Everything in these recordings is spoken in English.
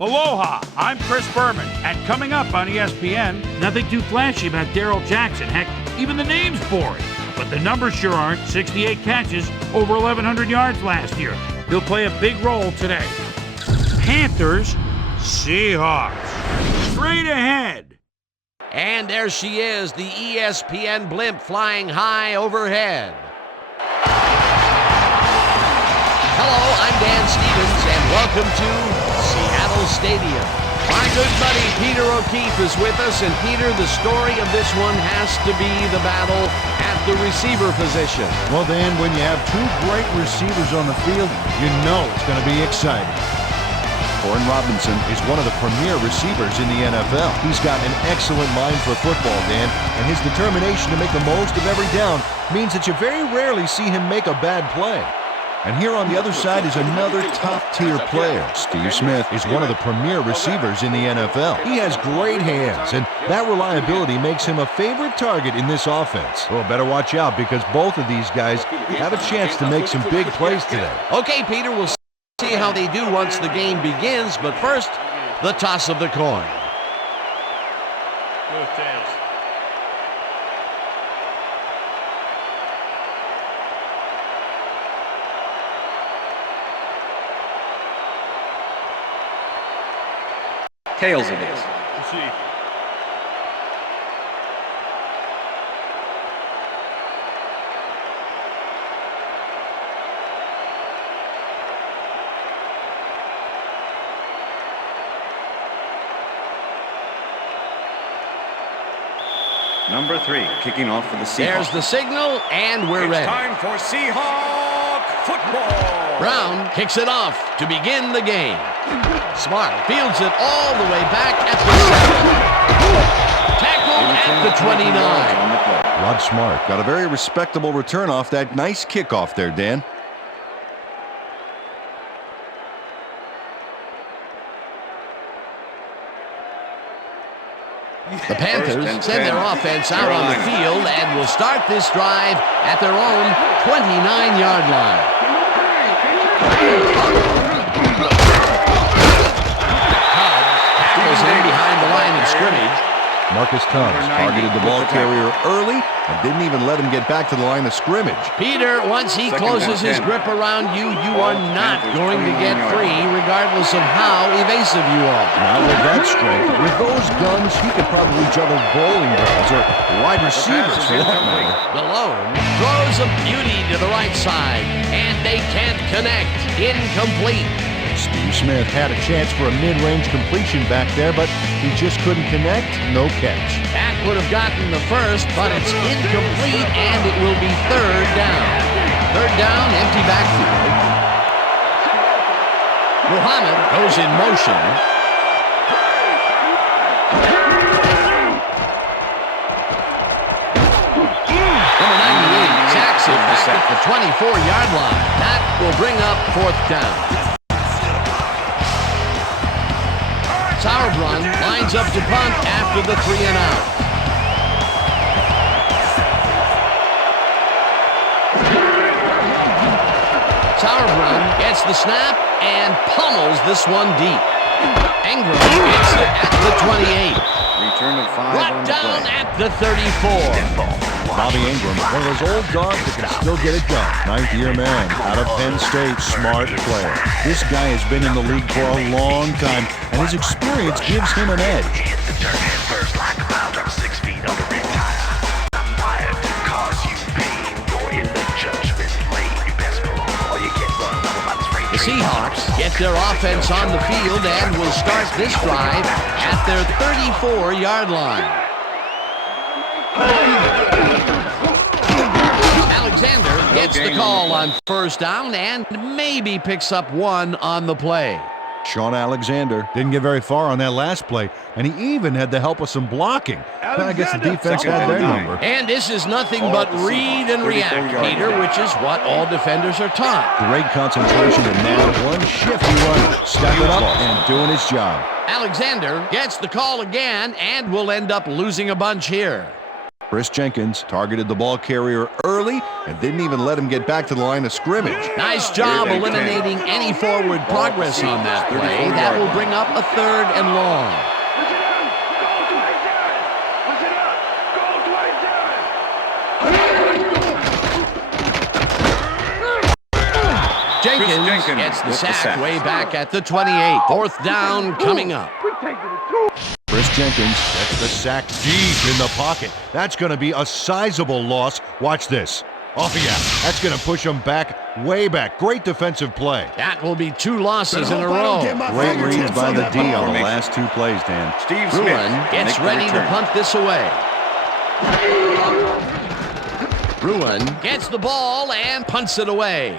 Aloha, I'm Chris Berman, and coming up on ESPN, nothing too flashy about Darrell Jackson. Heck, even the name's boring. But the numbers sure aren't. 68 catches, over 1,100 yards last year. He'll play a big role today. Panthers, Seahawks. Straight ahead. And there she is, the ESPN blimp flying high overhead. Hello, I'm Dan Stevens, and welcome to Seattle Stadium. My good buddy Peter O'Keefe is with us, and Peter, the story of this one has to be the battle at the receiver position. Well, Dan, when you have two great receivers on the field, you know it's going to be exciting. Gordon Robinson is one of the premier receivers in the NFL. He's got an excellent mind for football, Dan, and his determination to make the most of every down means that you very rarely see him make a bad play. And here on the other side is another top-tier player. Steve Smith is one of the premier receivers in the NFL. He has great hands, and that reliability makes him a favorite target in this offense. Well, better watch out because both of these guys have a chance to make some big plays today. Okay, Peter, we'll see how they do once the game begins, but first, the toss of the coin. Move tails. Tails it is. See. Number 3, kicking off for the Seahawks. There's the signal, and we're ready. It's time for Seahawk football. Brown kicks it off to begin the game. Smart fields it all the way back at the 7. Tackled at the 29. Rod Smart got a very respectable return off that nice kickoff there, Dan. The Panthers send their offense out on the field and will start this drive at their own 29-yard line. Tackles in behind the line of scrimmage. Marcus Tubbs targeted the ball carrier early and didn't even let him get back to the line of scrimmage. Peter, once he closes his grip around you, you are not going to get free regardless of how evasive you are. Not with that strength. With those guns, he could probably juggle bowling balls or wide receivers for that matter. Malone throws a beauty to the right side, and they can't connect. Incomplete. Steve Smith had a chance for a mid-range completion back there, but he just couldn't connect. No catch. That would have gotten the first, but it's incomplete, and it will be third down. Third down, empty backfield. Muhammad goes in motion. Number 98 sacks it back at the 24-yard line. That will bring up fourth down. Sauerbrunn lines up to punt after the 3 and out. Sauerbrunn gets the snap and pummels this one deep. Ingram gets it at the 28. Return of 5 Brought on the down play. at the 34. Bobby Ingram, one of those old dogs that can still get it done. Ninth-year man out of Penn State, smart player. This guy has been in the league for a long time, and his experience gives him an edge. The Seahawks get their offense on the field and will start this drive at their 34-yard line. Alexander gets the call on first down and maybe picks up one on the play. Sean Alexander didn't get very far on that last play, and he even had the help of some blocking. I guess the defense had their number. And this is nothing but read and react, Peter, which is what all defenders are taught. Great concentration, and now one shifty runner, stepping up and doing his job. Alexander gets the call again and will end up losing a bunch here. Chris Jenkins targeted the ball carrier early and didn't even let him get back to the line of scrimmage. Nice job eliminating any forward progress on that play. That will bring up a 3rd and long. Jenkins gets the sack way back at the 28. 4th down coming up. Chris Jenkins gets the sack deep in the pocket. That's going to be a sizable loss. Watch this. Oh, yeah. That's going to push him back, way back. Great defensive play. That will be 2 losses in a row. Great reads by the D on the last 2 plays, Dan. Steve Bruin Smith gets ready to punt this away. Bruin gets the ball and punts it away.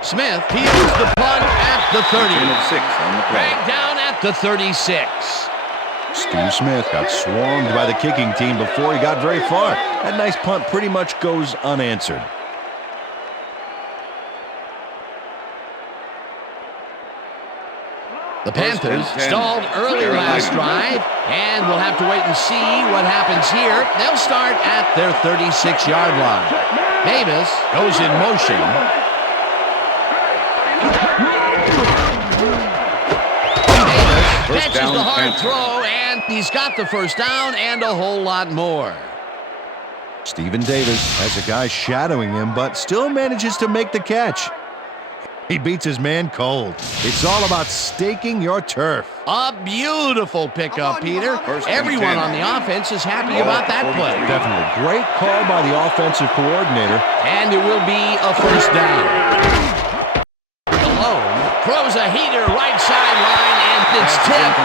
Smith peels the punt at the 30. 6 on the play. Back down at the 36. Steve Smith got swarmed by the kicking team before he got very far. That nice punt pretty much goes unanswered. The Panthers stalled early last drive, and we'll have to wait and see what happens here. They'll start at their 36-yard line. Davis goes in motion. Davis catches the hard throw, and he's got the 1st down and a whole lot more. Stephen Davis has a guy shadowing him, but still manages to make the catch. He beats his man cold. It's all about staking your turf. A beautiful pickup, Peter. Everyone on the offense is happy about that play. Definitely. Great call by the offensive coordinator. And it will be a 1st down. Malone throws a heater right sideline, and it's tipped.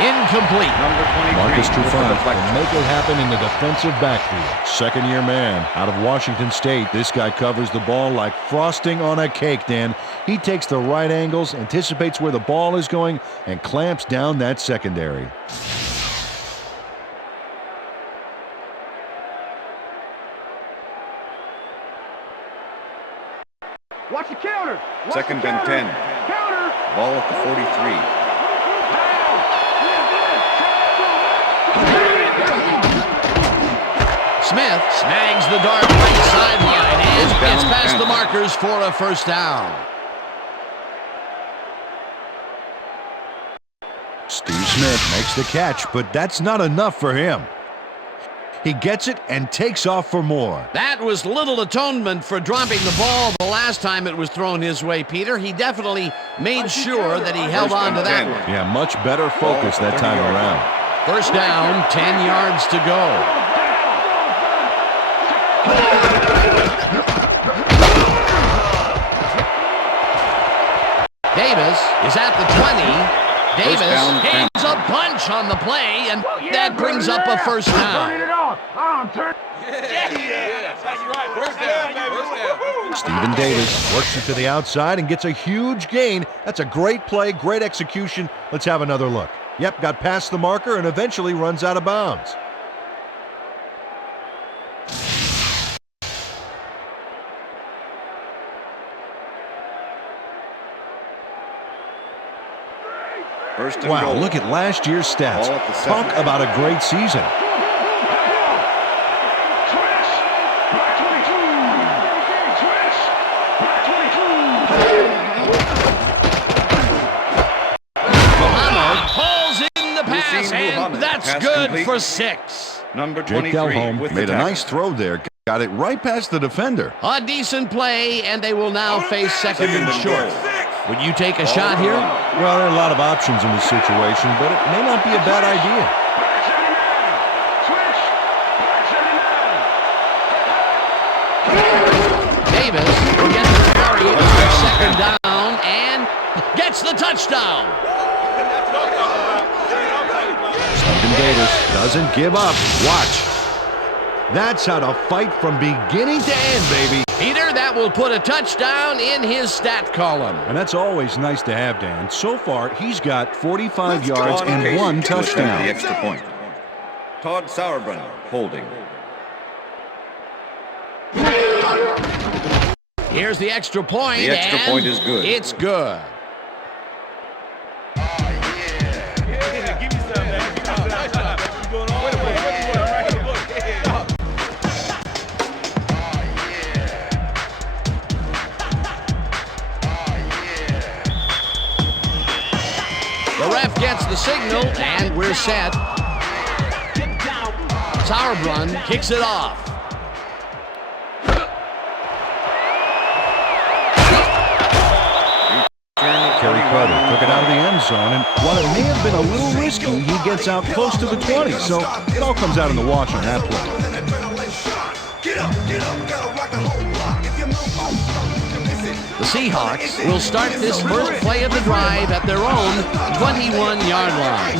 Incomplete. Number 23. Marcus Trufant will make it happen in the defensive backfield. 2nd-year man out of Washington State. This guy covers the ball like frosting on a cake, Dan. He takes the right angles, anticipates where the ball is going, and clamps down that secondary. Watch the counter. 2nd and 10. Ball at the 43. Smith snags the dart right sideline and gets past the markers for a 1st down. Steve Smith makes the catch, but that's not enough for him. He gets it and takes off for more. That was little atonement for dropping the ball the last time it was thrown his way, Peter. He definitely made sure that he held on to that one. Yeah, much better focus that time around. 1st down, 10 yards to go. Davis is at the 20. Davis gains a bunch on the play, and that brings up a 1st down. Stephen Davis works it to the outside and gets a huge gain. That's a great play, great execution. Let's have another look. Yep, got past the marker and eventually runs out of bounds. Wow, look at last year's stats. Talk about a great season. Muhammad pulls in the pass, and that's good for 6. Number Jake 23 Delhomme with made a nice throw there. Got it right past the defender. A decent play, and they will now face 2nd and short. Would you take a shot here? Well, there are a lot of options in this situation, but it may not be a bad idea. Davis will get the carry on 2nd down and gets the touchdown. Stephen Davis doesn't give up. Watch. That's how to fight from beginning to end, baby. Peter, that will put a touchdown in his stat column. And that's always nice to have, Dan. So far, he's got 45 yards and 1 touchdown. The extra point. Todd Sauerbrunn holding. Here's the extra point. The extra and point is good. It's good. gets the signal, and we're set. Sauerbrunn kicks it off. Kerry Carter took it out of the end zone, and while it may have been a little risky, he gets out close to the 20, so it all comes out in the wash on that play. The Seahawks will start this first play of the drive at their own 21-yard line.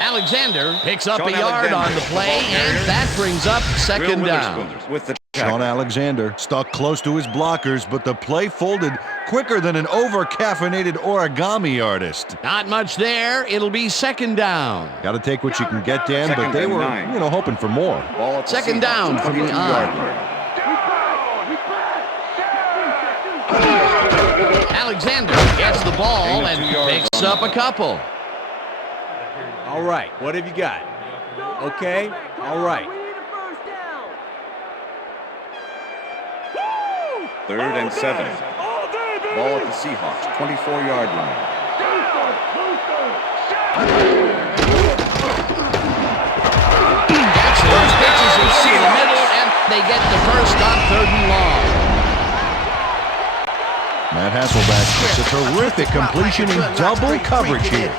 Alexander picks up a yard on the play, and that brings up second down. With the Sean Alexander stuck close to his blockers, but the play folded quicker than an over-caffeinated origami artist. Not much there. It'll be second down. Got to take what you can get, Dan, but they were, hoping for more. Second down from the eye. Alexander gets the ball and picks up a couple. All right, what have you got? Okay, all right. 3rd and 7. Ball at the Seahawks, 24-yard line. Jackson pitches it to the middle, and they get the first on 3rd and long. Matt Hasselbeck gets a terrific completion in double coverage here.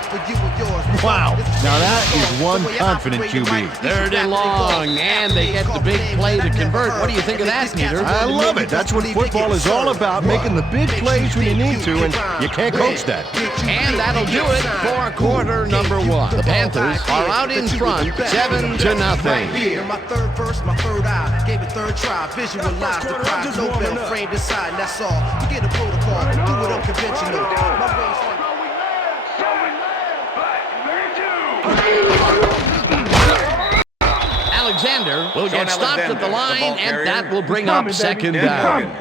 Wow, now that is one confident QB. 3rd and long, and they get the big play to convert. What do you think of that, Peter? I love it. That's what football is all about, making the big plays when you need to, and you can't coach that. And that'll do it for quarter number 1. The Panthers are out in front, 7-0. My third verse, my third eye, gave it third try, visualize the prize, no bell framed inside, that's all. Forget the protocol, do it unconventional. Alexander will get stopped at the line, and that will bring up second down.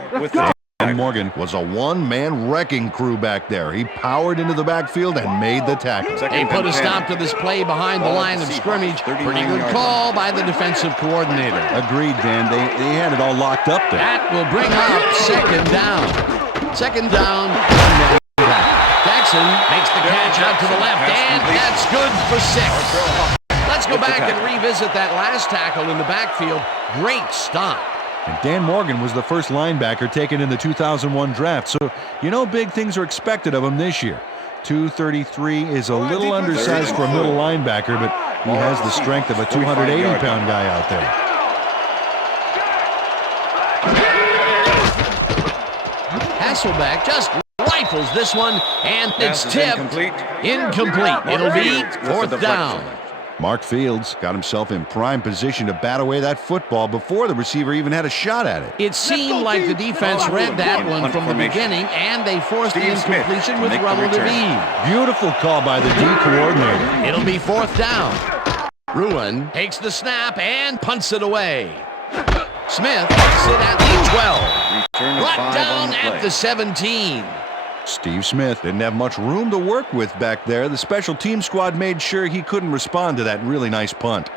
Dan Morgan was a one-man wrecking crew back there. He powered into the backfield and made the tackle. They put a stop to this play behind the line of scrimmage. Pretty good call by the defensive coordinator. Agreed, Dan. They had it all locked up there. That will bring up second down. Second down. Jackson makes the catch out to the left, and that's good for 6. Let's go back and revisit that last tackle in the backfield. Great stop. And Dan Morgan was the first linebacker taken in the 2001 draft, so big things are expected of him this year. 233 is a little undersized for a middle linebacker, but he has the strength of a 280-pound guy out there. Hasselbeck just rifles this one, and it's tipped. Incomplete. It'll be 4th down. Mark Fields got himself in prime position to bat away that football before the receiver even had a shot at it. It seemed like the defense read that one from the beginning, and they forced the incompletion with relative ease. Beautiful call by the D coordinator. It'll be 4th down. Ruin takes the snap and punts it away. Smith takes it at the 12. Brought down at the 17. Steve Smith didn't have much room to work with back there. The special team squad made sure he couldn't respond to that really nice punt.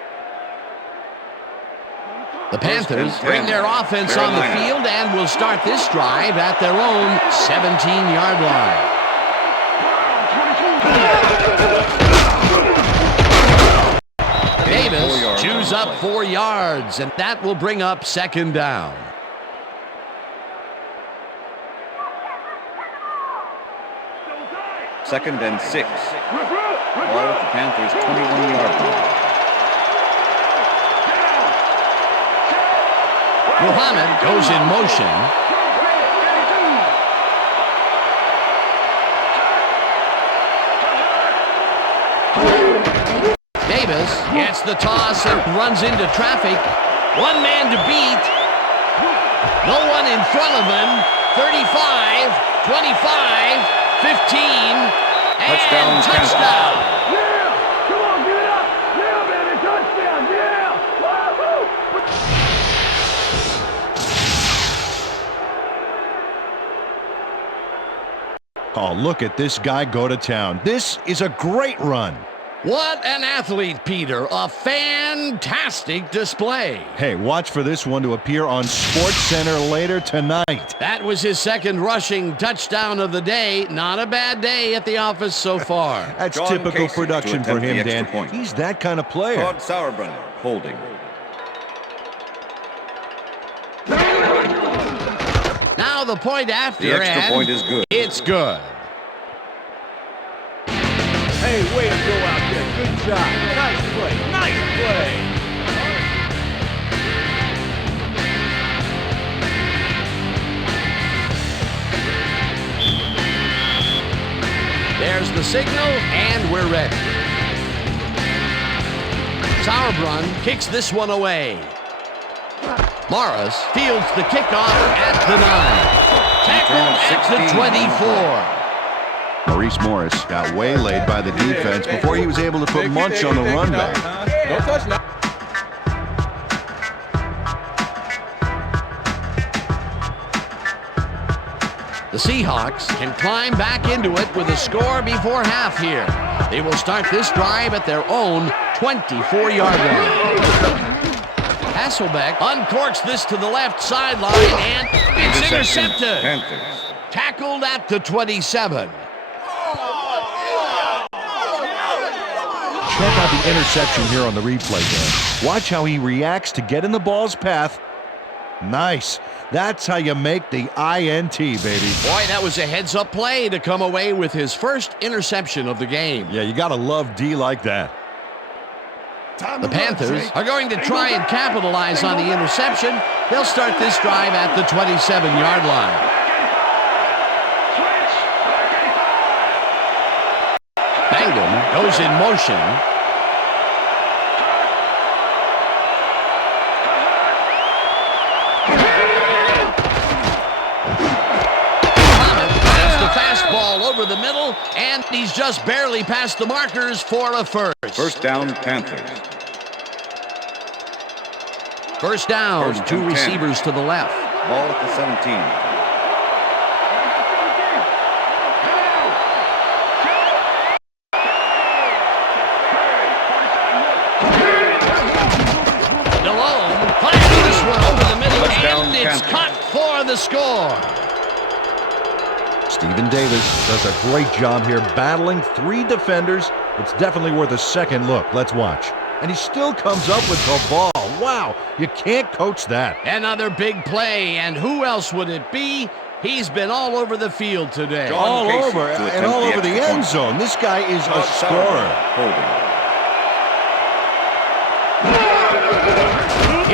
The Panthers bring their offense on the field and will start this drive at their own 17-yard line. Davis chews up 4 yards, and that will bring up second down. Second and 6. Ball at the Panthers' 21-yard line. Muhammad goes in motion. Davis gets the toss and runs into traffic. One man to beat. No one in front of him. 35, 25. 15, and touchdown. Yeah! Come on, get it up! Yeah, baby, touchdown! Yeah! Oh, look at this guy go to town. This is a great run. What an athlete, Peter. A fantastic display. Hey, watch for this one to appear on SportsCenter later tonight. That was his second rushing touchdown of the day. Not a bad day at the office so far. That's John typical Casey production to for attempt him, the extra Dan. point. He's that kind of player. Todd Sauerbrunn holding. Now the point after, The extra and point is good. It's good. Hey, way to go out there. Good job. Nice play. Nice play. There's the signal, and we're ready. Sauerbrunn kicks this one away. Morris fields the kickoff at the 9. Tackled at the 24. Maurice Morris got waylaid by the defense before he was able to put Munch on the run back. Don't touch now. The Seahawks can climb back into it with a score before half here. They will start this drive at their own 24-yard line. Hasselbeck uncorks this to the left sideline, and it's intercepted. Panthers. Tackled at the 27. Check out the interception here on the replay, Dan. Watch how he reacts to get in the ball's path. Nice. That's how you make the INT, baby. Boy, that was a heads-up play to come away with his first interception of the game. Yeah, you gotta love D like that. The Panthers are going to try and capitalize on the interception. They'll start this drive at the 27-yard line. Bangham goes in motion. Over the middle, and he's just barely past the markers for a first. First down, Panthers. First down, First two and 10. receivers to the left. Ball at the 17. Delone fires this one over the middle, Touchdown, and it's Panthers. caught for the score. Stephen Davis does a great job here battling three defenders. It's definitely worth a second look. Let's watch. And he still comes up with the ball. Wow, you can't coach that. Another big play, and who else would it be? He's been all over the field today. John All Casey over, to and attempt all the over the extra end point. zone. This guy is a Todd scorer. Sauerbrunn holding.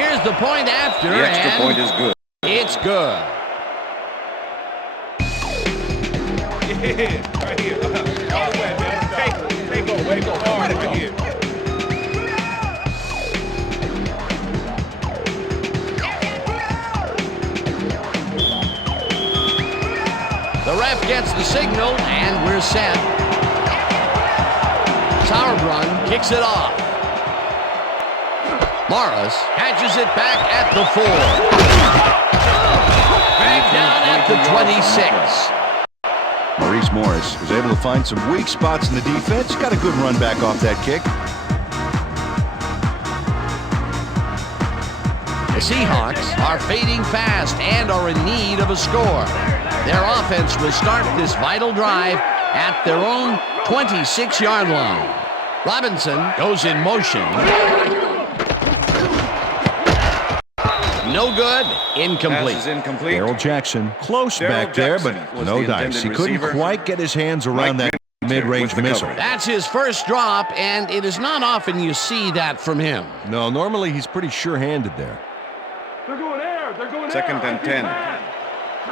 Here's the point after, The extra and point is good. it's good. Yeah, right here. All the way, man. Take over. Way to go. Hard right here. The ref gets the signal, and we're set. Sauerbrunn kicks it off. Morris catches it back at the 4. Back down at the 26. Maurice Morris was able to find some weak spots in the defense. Got a good run back off that kick. The Seahawks are fading fast and are in need of a score. Their offense will start this vital drive at their own 26-yard line. Robinson goes in motion. No good. Incomplete. Pass is incomplete. Darrell Jackson close Darrell back there, Jackson but was no the dice. He intended couldn't receiver. quite get his hands around Mike that Winter mid-range with the missile. coverage. That's his first drop, and it is not often you see that from him. No, normally he's pretty sure-handed there. They're going there. They're going Second there. and 10.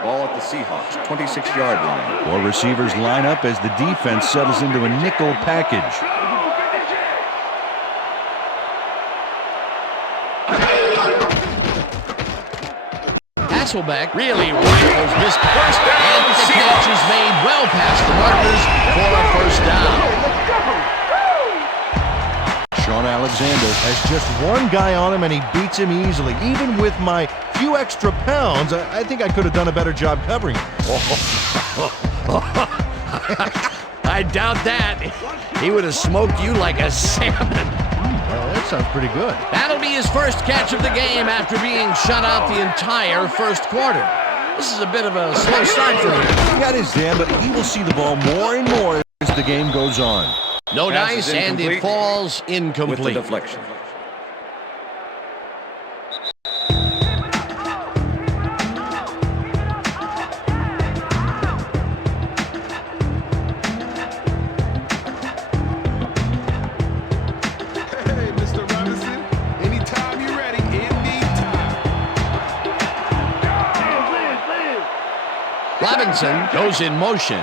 Ball at the Seahawks, 26-yard line. Four receivers line up as the defense settles into a nickel package. Hasselbeck really rifles this pass, and the catch is made well past the markers for a first down. Sean Alexander has just one guy on him, and he beats him easily. Even with my few extra pounds, I think I could have done a better job covering him. I I doubt that. He would have smoked you like a salmon. Well, that sounds pretty good. That'll be his first catch of the game after being shut out the entire first quarter. This is a bit of a slow start for him. He got his damn, but he will see the ball more and more as the game goes on. No Pass dice, is and it incomplete falls with the incomplete. deflection. Hey, Mr. Robinson, anytime you're ready, anytime. Robinson goes in motion.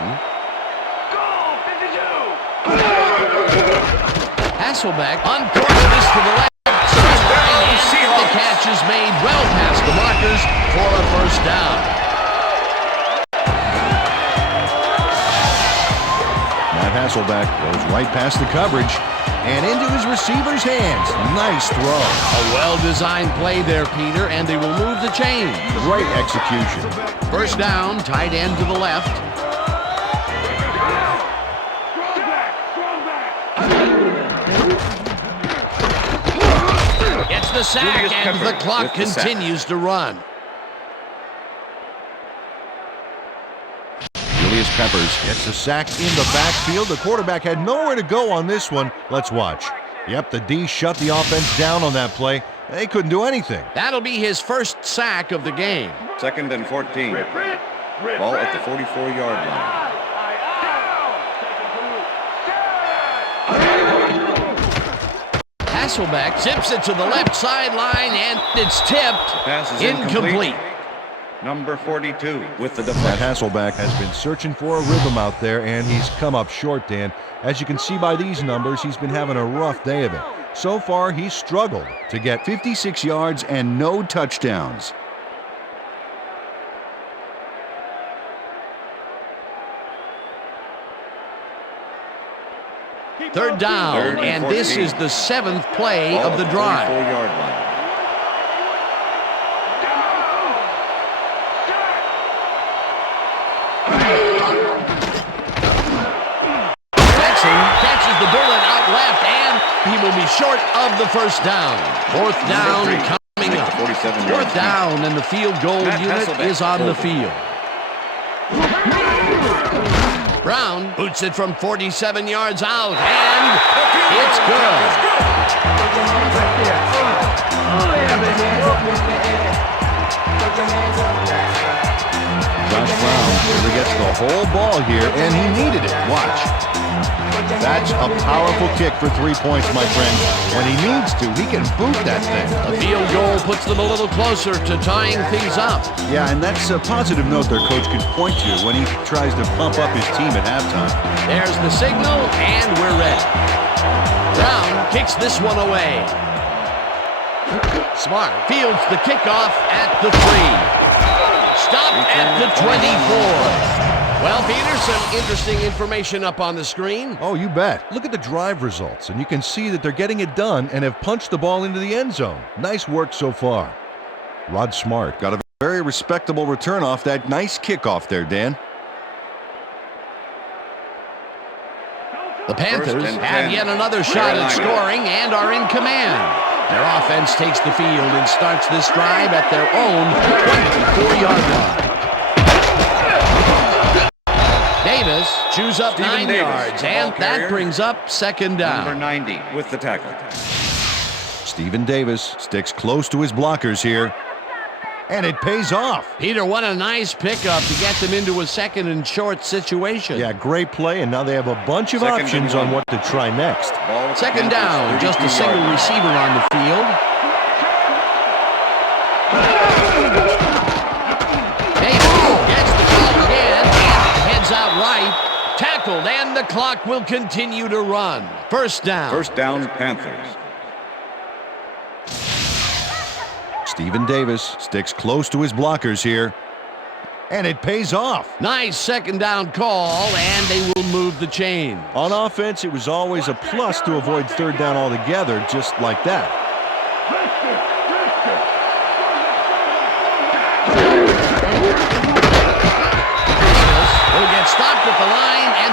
Hasselbeck on course, this to the left. Sideline, and the catch is made well past the markers for a first down. Matt Hasselbeck goes right past the coverage and into his receiver's hands. Nice throw. A well-designed play there, Peter, and they will move the chains. Great execution. First down, tight end to the left. Gets the sack, Julius and Pepper the clock with the sack. continues to run. Julius Peppers gets the sack in the backfield. The quarterback had nowhere to go on this one. Let's watch. Yep, the D shut the offense down on that play. They couldn't do anything. That'll be his first sack of the game. 2nd and 14. Ball at the 44-yard line. Hasselbeck zips it to the left sideline, and it's tipped. Pass is Incomplete. Number 42 with the Matt deflection. Hasselbeck has been searching for a rhythm out there, and he's come up short, Dan. As you can see by these numbers, he's been having a rough day of it. So far, he's struggled to get 56 yards and no touchdowns. Third down, Third and and this 14. is the 7th play Ball of at the drive. 44-yard line. Jackson catches the bullet out left, and he will be short of the first down. Fourth down coming up. 47 Fourth down, and the field goal Matt unit Hasselbeck is on the holding. field. Brown boots it from 47 yards out, and it's good. Josh Brown really gets the whole ball here, and he needed it. Watch. That's a powerful kick for 3 points, my friend. When he needs to, he can boot that thing. The field goal puts them a little closer to tying things up. Yeah, and that's a positive note their coach can point to when he tries to pump up his team at halftime. There's the signal, and we're ready. Brown kicks this one away. Smart fields the kickoff at the 3. Stopped at the 24. Well, Peter, some interesting information up on the screen. Oh, you bet. Look at the drive results, and you can see that they're getting it done and have punched the ball into the end zone. Nice work so far. Rod Smart got a very respectable return off that nice kickoff there, Dan. The Panthers First and have 10. yet another shot at Carolina. scoring and are in command. Their offense takes the field and starts this drive at their own 24-yard line. Davis chews up Stephen 9 Davis, yards, the and ball that carrier. brings up second Number down. 90 with the tackle. Stephen Davis sticks close to his blockers here, and it pays off. Peter, what a nice pickup to get them into a second and short situation. Yeah, great play, and now they have a bunch of Second options and on one. what to try next. Ball at the Second down, Panthers' just a 32-yard single line. receiver on the field. Davis gets the call again and heads out right. Tackled, and the clock will continue to run. First down. First down, Panthers. Stephen Davis sticks close to his blockers here, and it pays off. Nice second down call, and they will move the chain. On offense, it was always a plus to avoid third down altogether, just like that. Will get stopped at the line, and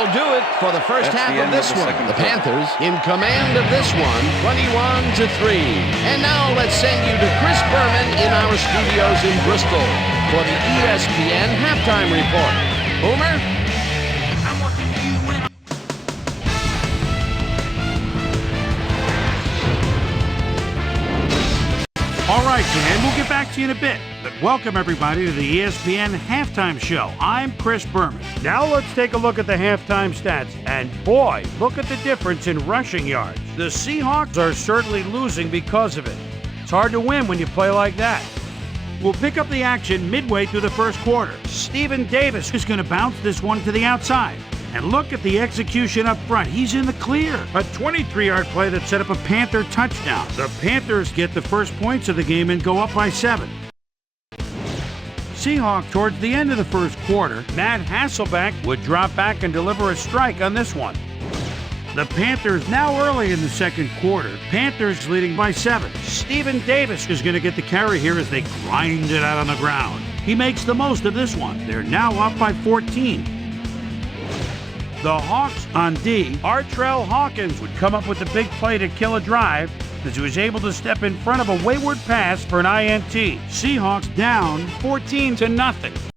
that'll do it for the first That's half the of end of this the one. second The quarter. Panthers in command of this one, 21-3. And now let's send you to Chris Berman in our studios in Bristol for the ESPN halftime report. Boomer? All right, Dan, we'll get back to you in a bit. But welcome, everybody, to the ESPN Halftime Show. I'm Chris Berman. Now let's take a look at the halftime stats. And boy, look at the difference in rushing yards. The Seahawks are certainly losing because of it. It's hard to win when you play like that. We'll pick up the action midway through the first quarter. Stephen Davis is going to bounce this one to the outside. And look at the execution up front. He's in the clear. A 23-yard play that set up a Panther touchdown. The Panthers get the first points of the game and go up by 7. Seahawks towards the end of the first quarter, Matt Hasselbeck would drop back and deliver a strike on this one. The Panthers now early in the second quarter. Panthers leading by 7. Stephen Davis is going to get the carry here as they grind it out on the ground. He makes the most of this one. They're now up by 14. The Hawks on D, Artrell Hawkins would come up with the big play to kill a drive as he was able to step in front of a wayward pass for an INT. Seahawks down 14-0.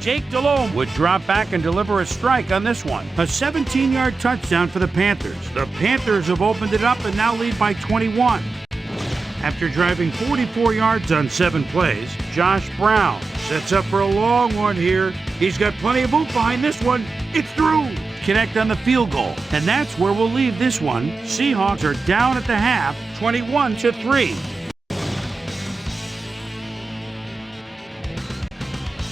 Jake Delhomme would drop back and deliver a strike on this one. A 17-yard touchdown for the Panthers. The Panthers have opened it up and now lead by 21. After driving 44 yards on 7 plays, Josh Brown sets up for a long one here. He's got plenty of oomph behind this one. It's through. Connect on the field goal. And that's where we'll leave this one. Seahawks are down at the half, 21-3.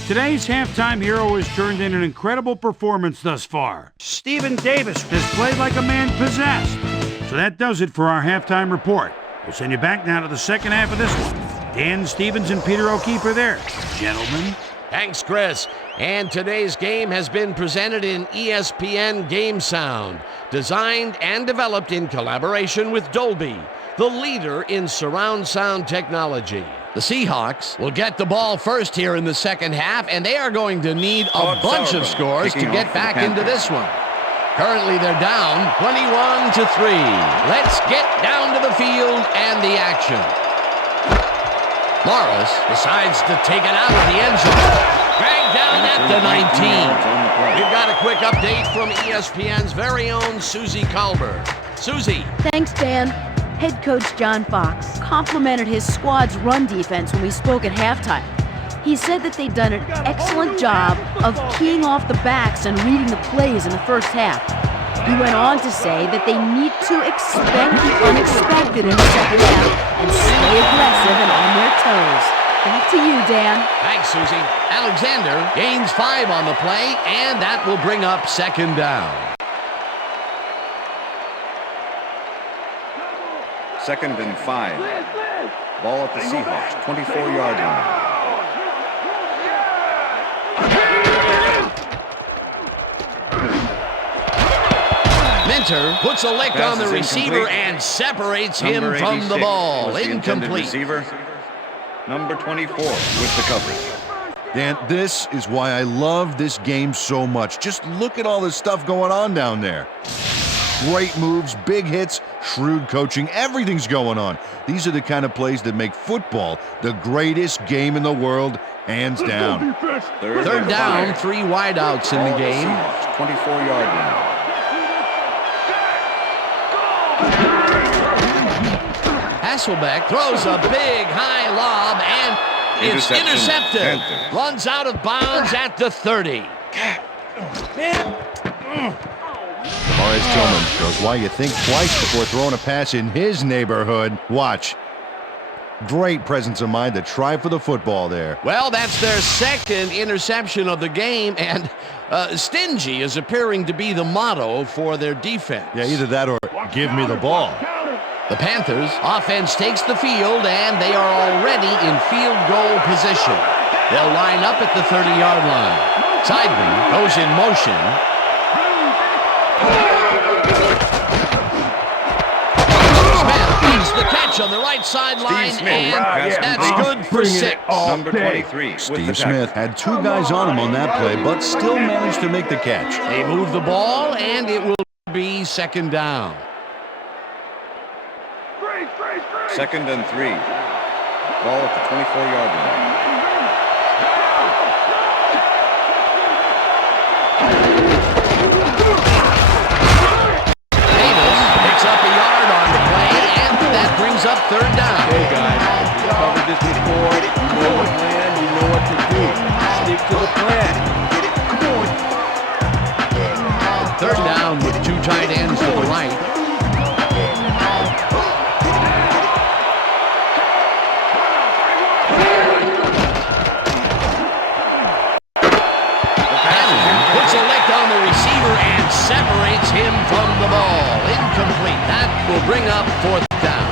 Today's halftime hero has turned in an incredible performance thus far. Stephen Davis has played like a man possessed. So that does it for our halftime report. We'll send you back now to the second half of this one. Dan Stevens and Peter O'Keefe are there. Gentlemen. Thanks, Chris. And today's game has been presented in ESPN Game Sound, designed and developed in collaboration with Dolby, the leader in surround sound technology. The Seahawks will get the ball first here in the second half, and they are going to need a bunch of scores to get back into this one. Currently, they're down 21-3. Let's get down to the field and the action. Morris decides to take it out of the end zone. Dragged down at the 19. We've got a quick update from ESPN's very own Susie Colbert. Susie. Thanks, Dan. Head coach John Fox complimented his squad's run defense when we spoke at halftime. He said that they'd done an excellent job of keying off the backs and reading the plays in the first half. He went on to say that they need to expect the unexpected in the second half and stay aggressive and on their toes. Back to you, Dan. Thanks, Susie. Alexander gains 5 on the play, and that will bring up second down. Second and 5. Ball at the Seahawks, 24-yard line. Minter puts a lick on the receiver and separates him from the ball. Incomplete. Receiver, number 24 with the coverage. Dan, this is why I love this game so much. Just look at all the stuff going on down there. Great moves, big hits, shrewd coaching, everything's going on. These are the kind of plays that make football the greatest game in the world, hands down. Third down, 3 wideouts in the game. 24-yard line. Hasselbeck throws a big high lob and it's intercepted. Panthers. Runs out of bounds at the 30. Maurice Tillman shows why you think twice before throwing a pass in his neighborhood. Watch. Great presence of mind to try for the football there. Well, that's their second interception of the game, and stingy is appearing to be the motto for their defense. Yeah, either that or give me the ball. The Panthers offense takes the field, and they are already in field goal position. They'll line up at the 30-yard line. Seidman goes in motion. Smith makes the catch catch on the right sideline, Smith and has that's complete. good for 6. Number 23 with the Steve tackle. Smith had 2 guys on him on that play, but still managed to make the catch. They move the ball, and it will be 2nd down. 2nd and 3. Ball at the 24-yard line. Davis picks up a yard on the play, and that brings up 3rd down. Hey, guys, you covered this before. You know the plan. You know what to do. Stick to the plan. Come on. 3rd down with 2 tight ends to the right. Puts a lick on the receiver and separates him from the ball. Incomplete. That will bring up 4th down.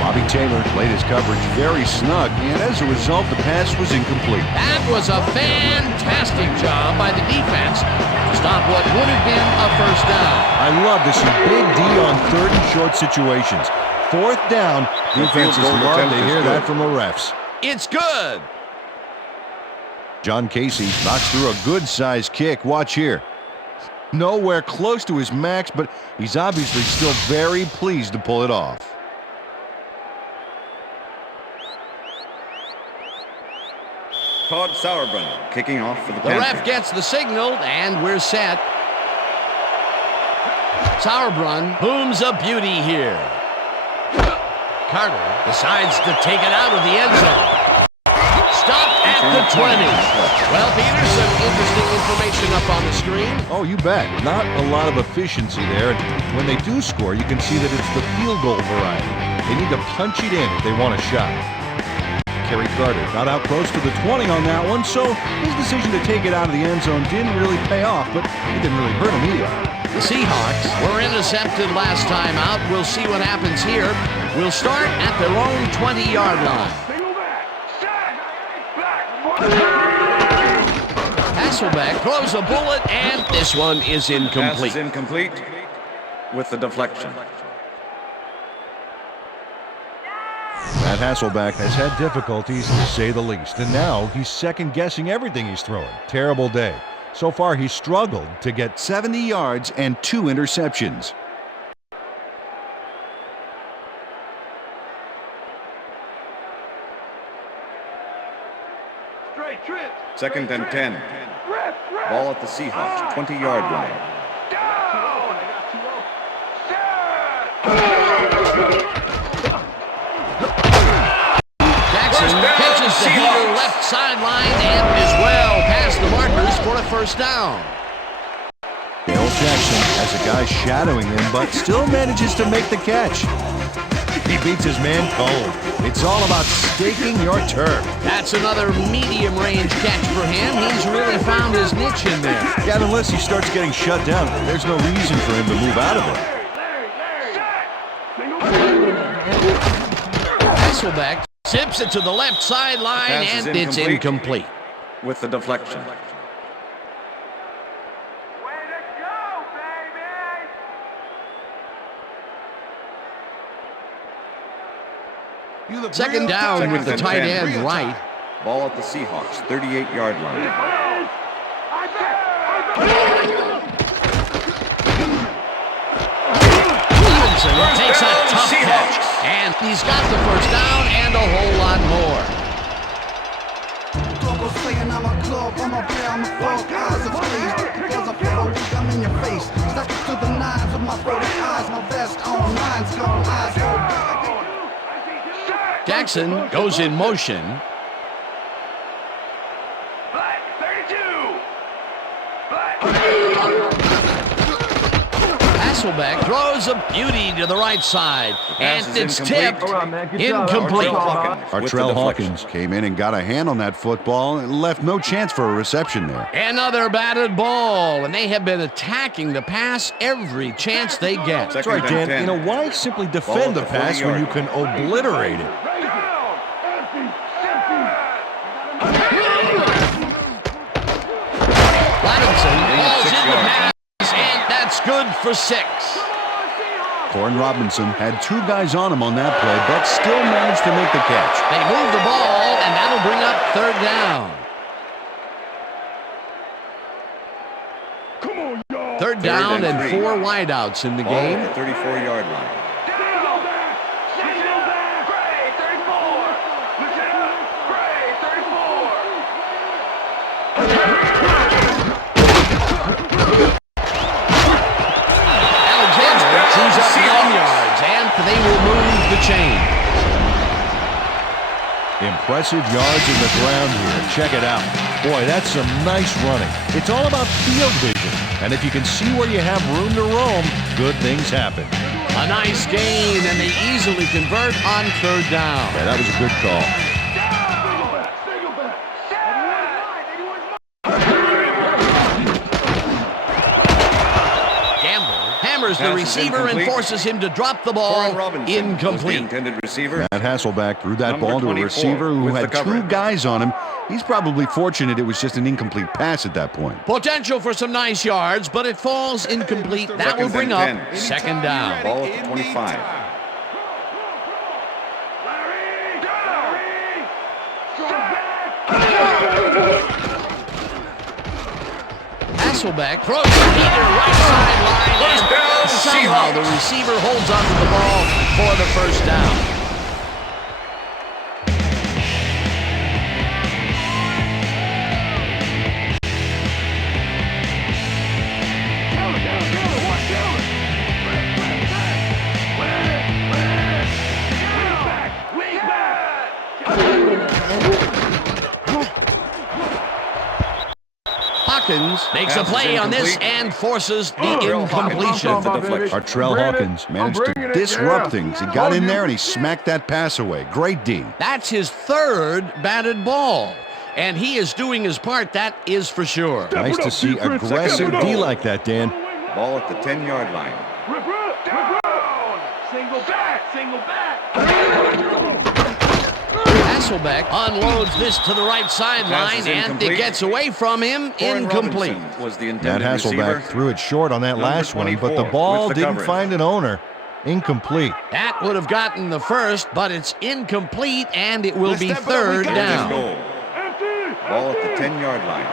Bobby Taylor played his coverage very snug, and as a result, the pass was incomplete. That was a fantastic job by the defense to stop what would have been a 1st down. I love to see big D on 3rd and short situations. 4th down, defenses goal love attempt to is hear good. that from the refs. It's good. John Casey knocks through a good-sized kick. Watch here. Nowhere close to his max, but he's obviously still very pleased to pull it off. Todd Sauerbrunn kicking off for the The Panthers. ref gets the signal, and we're set. Sauerbrunn booms a beauty here. Carter decides to take it out of the end zone. Stopped at the 20. Well, Peter, some interesting information up on the screen. Oh, you bet. Not a lot of efficiency there. And when they do score, you can see that it's the field goal variety. They need to punch it in if they want a shot. Kerry Carter got out close to the 20 on that one, so his decision to take it out of the end zone didn't really pay off, but it didn't really hurt him either. The Seahawks were intercepted last time out. We'll see what happens here. We'll start at their own 20-yard line. Hasselbeck throws a bullet, and this one is Pass incomplete. is incomplete with the deflection. Matt Hasselbeck has had difficulties, to say the least, and now he's second-guessing everything he's throwing. Terrible day. So far, he's struggled to get 70 yards and 2 interceptions. Straight trip. 2nd and 10. Ball at the Seahawks 20-yard line. Jackson catches the heater left sideline and is well past the markers for a 1st down. Bill Jackson has a guy shadowing him, but still manages to make the catch. He beats his man cold. It's all about staking your turf. That's another medium-range catch for him. He's really found his niche in there. Yeah, and unless he starts getting shut down, there's no reason for him to move out of it. Hasselbeck zips it to the left sideline, Pass is and it's incomplete. with the deflection. Second down with the 2nd and tight 10. end right. Ball at the Seahawks 38-yard line. Robinson takes a tough catch, and he's got the 1st down and a whole lot more. Saying I'm a club, I'm a player, I'm a frog, eyes of slaves. Because I'm feel weak, I'm in your face. Stuck to the nines with my 40 eyes, my vest on, lines go, eyes go. Jackson goes in motion. Hasselbeck throws a beauty to the right side, and Pass is it's incomplete. tipped. Incomplete. Artrell Hawkins came in and got a hand on that football and left no chance for a reception there. Another batted ball, and they have been attacking the pass every chance they get. That's right, Dan. You know, why simply defend the pass when you can obliterate it? Robinson falls in the pass, and that's good for 6. Corin Robinson had 2 guys on him on that play, but still managed to make the catch. They move the ball, and that'll bring up 3rd down. 3rd down and 4 wideouts in the game. At the 34-yard line. Alexander sees up 9 yards, and they will move the chain. Impressive yards in the ground here. Check it out. Boy, that's some nice running. It's all about field vision. And if you can see where you have room to roam, good things happen. A nice gain, and they easily convert on 3rd down. Yeah, that was a good call. The receiver and forces him to drop the ball. Incomplete. Intended receiver. Matt Hasselbeck threw that ball to a receiver who had 2 guys on him. He's probably fortunate it was just an incomplete pass at that point. Potential for some nice yards, but it falls incomplete. That will bring up 2nd down. Ball at the 25. Hasselbeck throws to Peter, right sideline, and somehow the receiver holds onto the ball for the 1st down. Makes a play on this and forces the incompletion. Artrell Hawkins managed to disrupt things. He got in there and he smacked that pass away. Great D. That's his 3rd batted ball, and he is doing his part, that is for sure. Nice to see aggressive D like that, Dan. Ball at the 10-yard line. Single back. Hasselbeck unloads this to the right sideline, and it gets away from him. Incomplete. Was the Matt Hasselbeck threw it short on that last one, but the ball didn't find an owner. Incomplete. That would have gotten the 1st, but it's incomplete, and it will be 3rd down. Ball at the 10-yard line.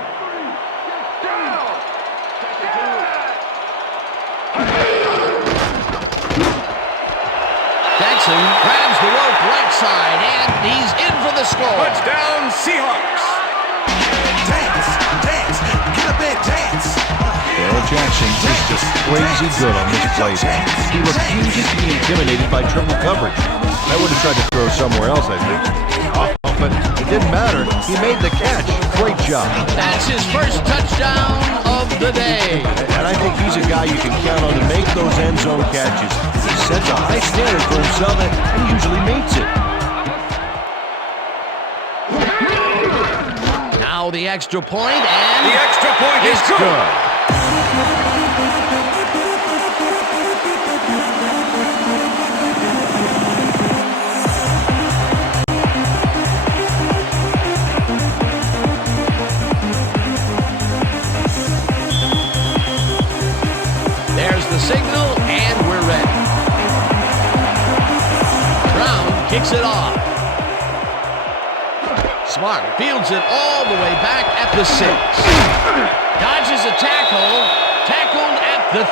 Jackson grabs the rope right side, and he's in for the score. Touchdown, Seahawks. Dance, get up and dance. Darrell Jackson is just crazy good on this play. He refuses to be intimidated by triple coverage. I would have tried to throw somewhere else, I think. But it didn't matter. He made the catch. Great job. That's his 1st touchdown of the day. And I think he's a guy you can count on to make those end zone catches. He sets a high standard for himself and usually meets it. Now the extra point, and the extra point is good. There's the signal, and we're ready. Brown kicks it off. Smart fields it all the way back at the 6. Dodges a tackle. Tackled at the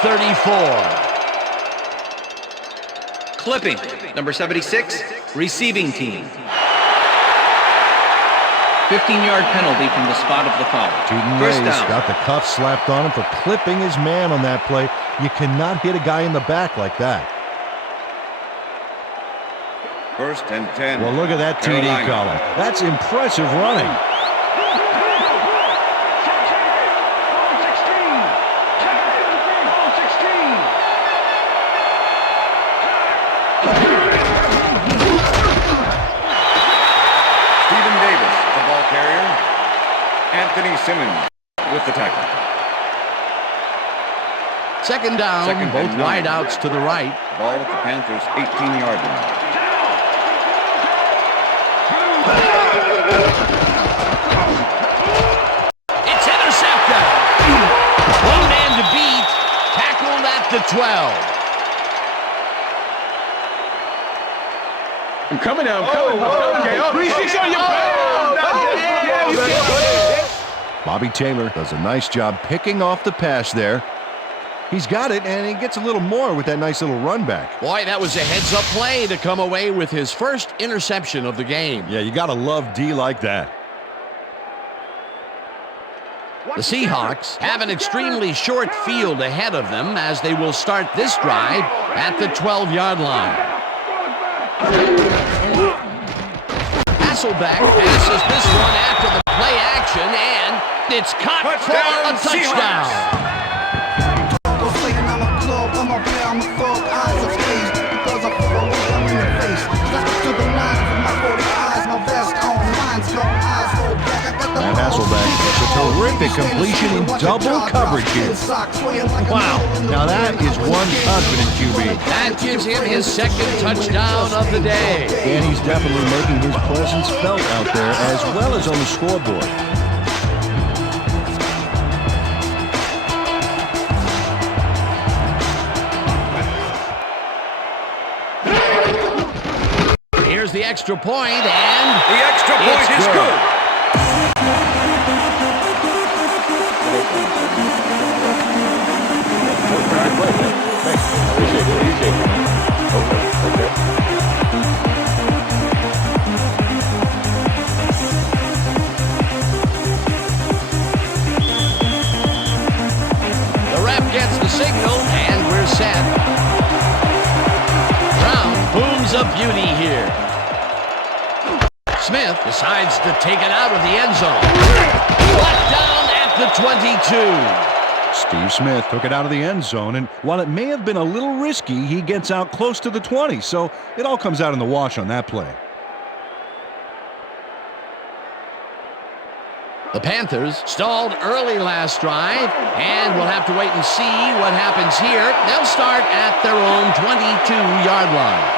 34. Clipping, number 76, receiving team. 15-yard penalty from the spot of the foul. First down. Got the cuff slapped on him for clipping his man on that play. You cannot hit a guy in the back like that. 1st and 10. Well, look at that TD column. That's impressive running. Stephen Davis, the ball carrier. Anthony Simmons with the tackle. 2nd down, both wideouts to the right. Ball at the Panthers' 18-yard line. It's intercepted. One man to beat. Tackled at the 12. I'm coming now. I'm coming. Okay. 3-6 on your Bobby Taylor does a nice job picking off the pass there. He's got it, and he gets a little more with that nice little run back. Boy, that was a heads-up play to come away with his first interception of the game. Yeah, you got to love D like that. The Seahawks have an extremely short field ahead of them as they will start this drive at the 12-yard line. Hasselbeck passes this one after the play action, and it's caught for a touchdown. Matt Hasselbeck gets a terrific completion in double coverage here. Wow, now that is one confident QB. That gives him his second touchdown of the day. And he's definitely making his presence felt out there as well as on the scoreboard. Here's the extra point, and the extra point is good. The ref gets the signal, and we're set. Brown booms a beauty here. Smith decides to take it out of the end zone. Brought down at the 22. Steve Smith took it out of the end zone, and while it may have been a little risky, he gets out close to the 20, so it all comes out in the wash on that play. The Panthers stalled early last drive, and we'll have to wait and see what happens here. They'll start at their own 22-yard line.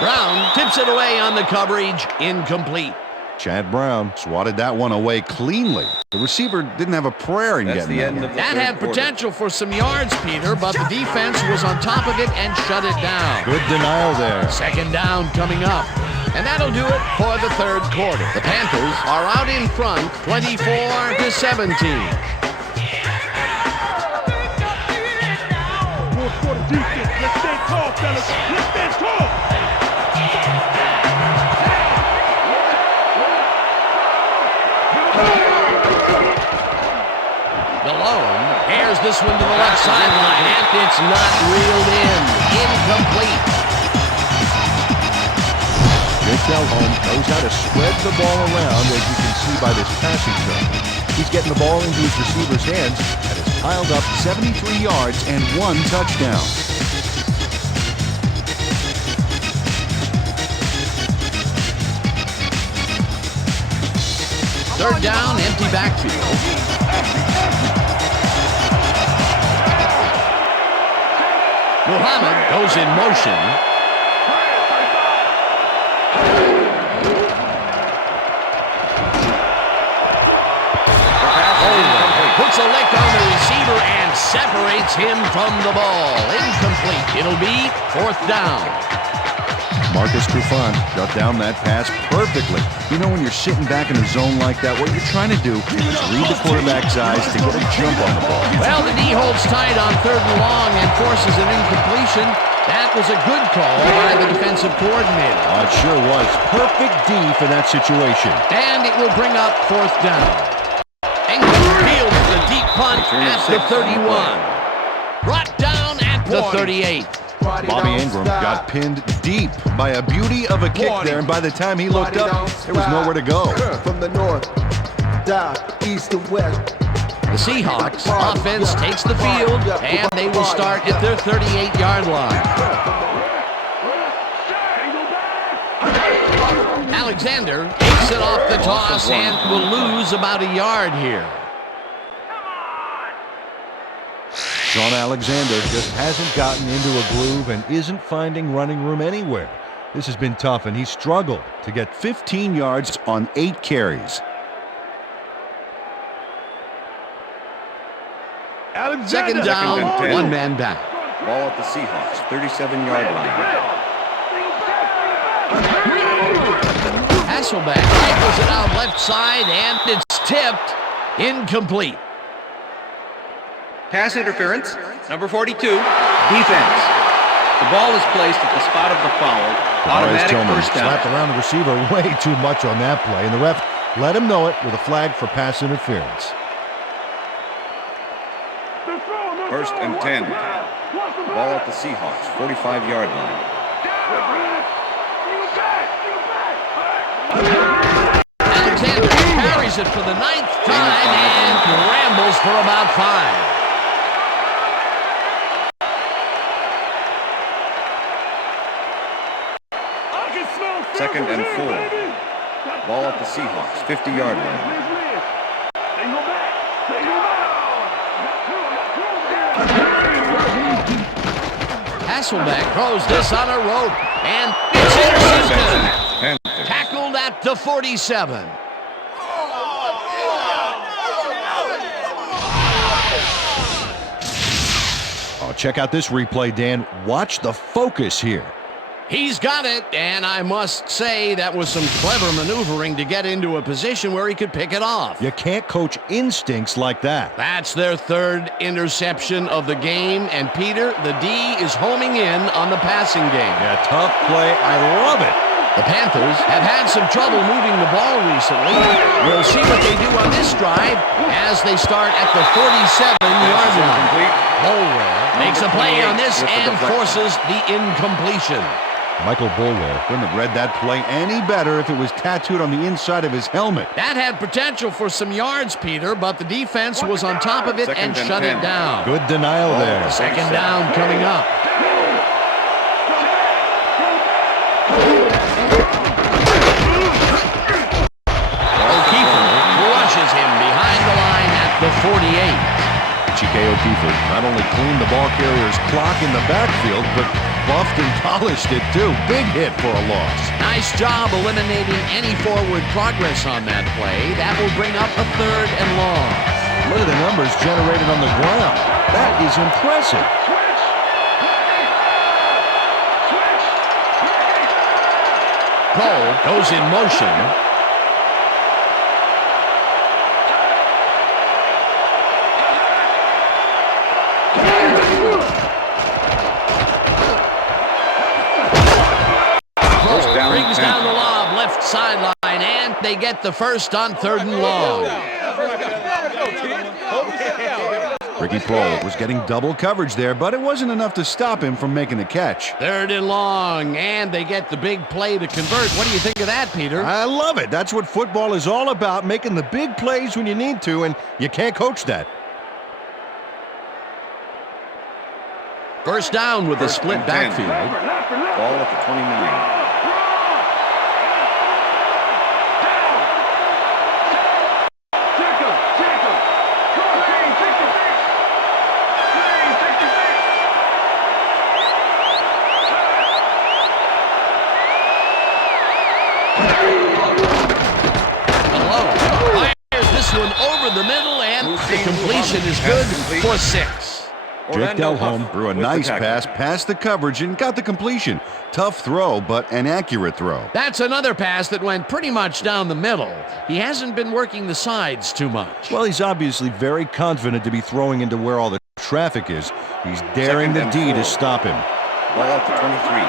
Brown tips it away on the coverage, incomplete. Chad Brown swatted that one away cleanly. The receiver didn't have a prayer in getting that. That had potential for some yards, Peter, but the defense was on top of it and shut it down. Good denial there. Second down coming up. And that'll do it for the third quarter. The Panthers are out in front, 24-17. Let's stand tall, fellas. Let's stand tall. Malone airs this one to the left sideline, and it's not reeled in. Incomplete. Jake Delhomme knows how to spread the ball around, as you can see by this passing chart. He's getting the ball into his receiver's hands and has piled up 73 yards and 1 touchdown. Third down, empty backfield. Muhammad goes in motion. Puts a lick on the receiver and separates him from the ball. Incomplete. It'll be fourth down. Marcus Trufant got down that pass perfectly. You know, when you're sitting back in a zone like that, what you're trying to do is read the quarterback's eyes to get a jump on the ball. Well, the D holds tight on third and long and forces an incompletion. That was a good call by the defensive coordinator. It sure was. Perfect D for that situation. And it will bring up fourth down. Ingram fields the deep punt at the 31. Brought down at the 38. Bobby Ingram got pinned deep by a beauty of a kick there, and by the time he looked up, there was nowhere to go. From the north, down, east to west. The Seahawks offense takes the field, and they will start at their 38-yard line. Alexander takes it off the toss and will lose about a yard here. Shaun Alexander just hasn't gotten into a groove and isn't finding running room anywhere. This has been tough, and he's struggled to get 15 yards on 8 carries. Second down, one man back. Ball at the Seahawks, 37-yard line. Hasselbeck tackles it out left side, and it's tipped. Incomplete. Pass interference, number 42, defense. The ball is placed at the spot of the foul. Automatic first down. Slapped around the receiver way too much on that play, and the ref let him know it with a flag for pass interference. 1st and 10. Ball at the Seahawks, 45-yard line. Alexander carries it for the 9th time and rambles for about 5. 2nd and 4. Ball at the Seahawks, 50-yard line. Hasselbeck throws this on a rope, and it's intercepted. Tackled at the 47. Oh, check out this replay, Dan. Watch the focus here. He's got it, and I must say that was some clever maneuvering to get into a position where he could pick it off. You can't coach instincts like that. That's their 3rd interception of the game, and Peter, the D is homing in on the passing game. Yeah, tough play. I love it. The Panthers have had some trouble moving the ball recently. We'll see what they do on this drive as they start at the 47-yard line. Bolware makes a play on this and forces the incompletion. Michael Bolware couldn't have read that play any better if it was tattooed on the inside of his helmet. That had potential for some yards, Peter, but the defense was on top of it and shut it down. Good denial there. 2nd down coming up. O'Keefe crushes him behind the line at the 48. Chike O'Keefe not only cleaned the ball carrier's clock in the backfield, but buffed and polished it too. Big hit for a loss. Nice job eliminating any forward progress on that play. That will bring up a 3rd and long. Look at the numbers generated on the ground. That is impressive. Cole goes in motion. Brings down the lob, left sideline, and they get the first on 3rd and long. Ricky Prohl was getting double coverage there, but it wasn't enough to stop him from making the catch. 3rd and long, and they get the big play to convert. What do you think of that, Peter? I love it. That's what football is all about, making the big plays when you need to, and you can't coach that. First down with a split backfield. Ball at the 29. One over the middle, and the completion is good for 6. Jake Delhomme threw a nice pass past the coverage and got the completion. Tough throw, but an accurate throw. That's another pass that went pretty much down the middle. He hasn't been working the sides too much. Well, he's obviously very confident to be throwing into where all the traffic is. He's daring the D to stop him. Ball at the 23.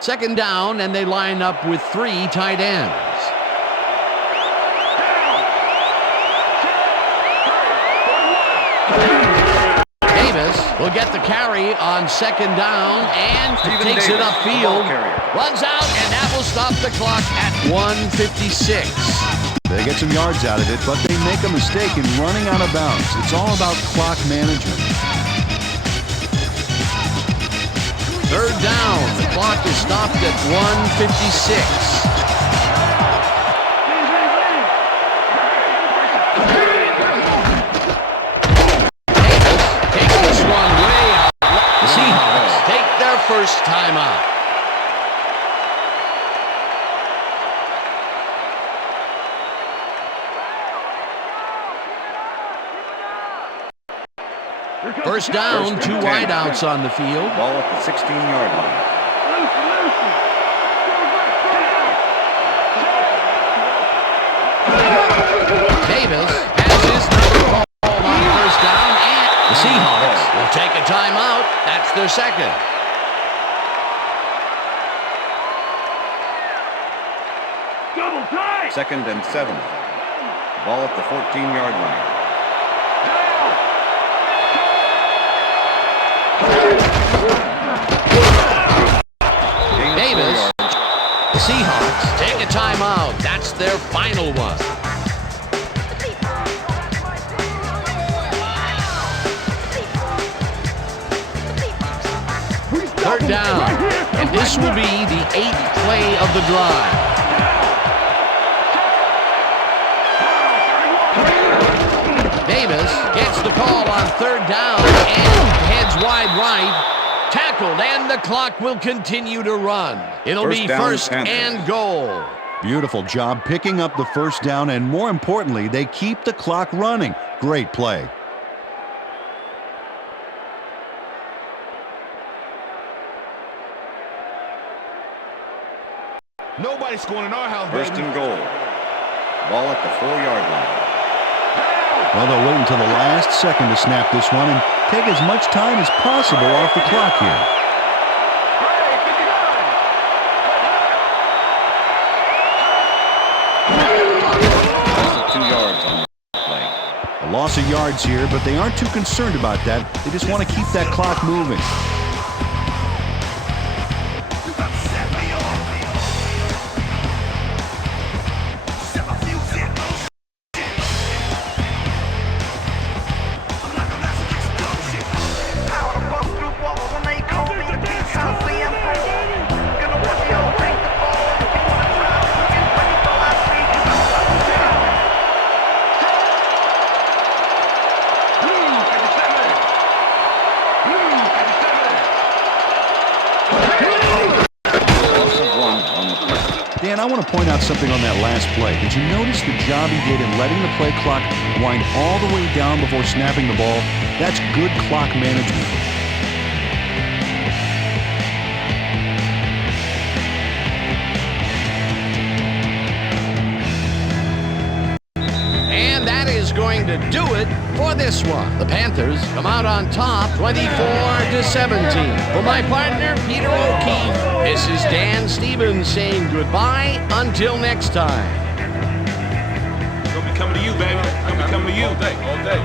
Second down, and they line up with 3 tight ends. Davis will get the carry on second down and takes it upfield. Runs out, and that will stop the clock at 1:56. They get some yards out of it, but they make a mistake in running out of bounds. It's all about clock management. Third down. The clock is stopped at 1:56. Davis takes this one way out. timeout. First down, two wideouts on the field. Ball at the 16-yard line. Davis has his number called on first down, and the Seahawks will take a timeout. That's their second. Second and 7. Ball at the 14-yard line. Davis. The Seahawks take a timeout. That's their final one. Third down, and this will be the 8th play of the drive. Davis gets the call on third down and heads wide right. Tackled, and the clock will continue to run. It'll be first and goal. Beautiful job picking up the first down, and more importantly, they keep the clock running. Great play. Nobody's scoring in our house, baby. First and goal. Ball at the 4-yard line. Well, they'll wait until the last second to snap this one and take as much time as possible off the clock here. Loss of 2 yards on the play. A loss of yards here, but they aren't too concerned about that. They just want to keep that clock moving. Dan, I want to point out something on that last play. Did you notice the job he did in letting the play clock wind all the way down before snapping the ball? That's good clock management. And that is going to do it for this one. The Panthers come out on top 24-17. For my partner, Peter O'Keefe, this is Dan Stevens saying goodbye until next time. Gonna be coming to you, baby. Gonna be coming to you. All day, all day.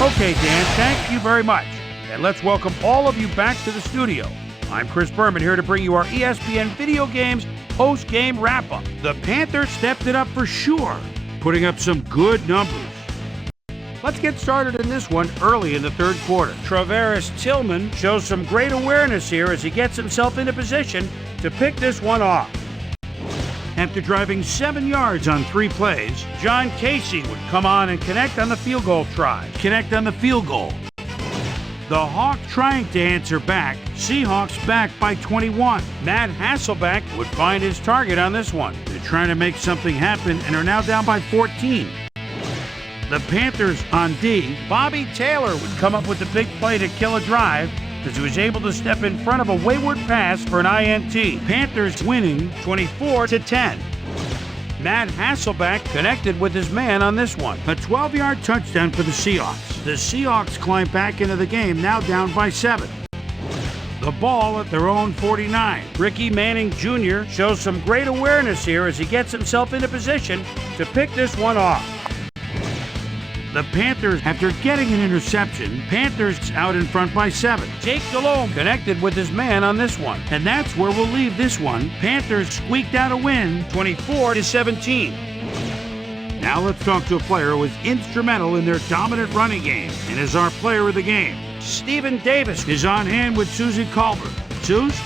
Okay, Dan, thank you very much. And let's welcome all of you back to the studio. I'm Chris Berman here to bring you our ESPN Video Games post-game wrap-up. The Panthers stepped it up for sure, putting up some good numbers. Let's get started in this one early in the third quarter. Travaris Tillman shows some great awareness here as he gets himself into position to pick this one off. After driving 7 yards on 3 plays, John Casey would come on and connect on the field goal try. The Hawk trying to answer back. Seahawks back by 21. Matt Hasselbeck would find his target on this one. They're trying to make something happen and are now down by 14. The Panthers on D. Bobby Taylor would come up with the big play to kill a drive as he was able to step in front of a wayward pass for an INT. Panthers winning 24-10. Matt Hasselbeck connected with his man on this one. A 12-yard touchdown for the Seahawks. The Seahawks climb back into the game, now down by 7. The ball at their own 49. Ricky Manning Jr. shows some great awareness here as he gets himself into position to pick this one off. The Panthers, after getting an interception, Panthers out in front by 7. Jake Delhomme connected with his man on this one. And that's where we'll leave this one. Panthers squeaked out a win, 24-17. Now let's talk to a player who was instrumental in their dominant running game and is our player of the game. Stephen Davis is on hand with Susie Colbert. Suze?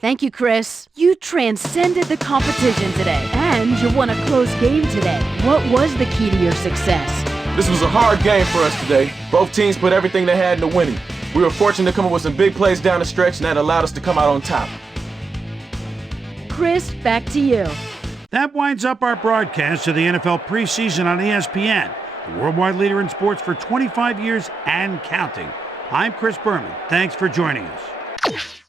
Thank you, Chris. You transcended the competition today, and you won a close game today. What was the key to your success? This was a hard game for us today. Both teams put everything they had into winning. We were fortunate to come up with some big plays down the stretch, and that allowed us to come out on top. Chris, back to you. That winds up our broadcast of the NFL preseason on ESPN, the worldwide leader in sports for 25 years and counting. I'm Chris Berman. Thanks for joining us.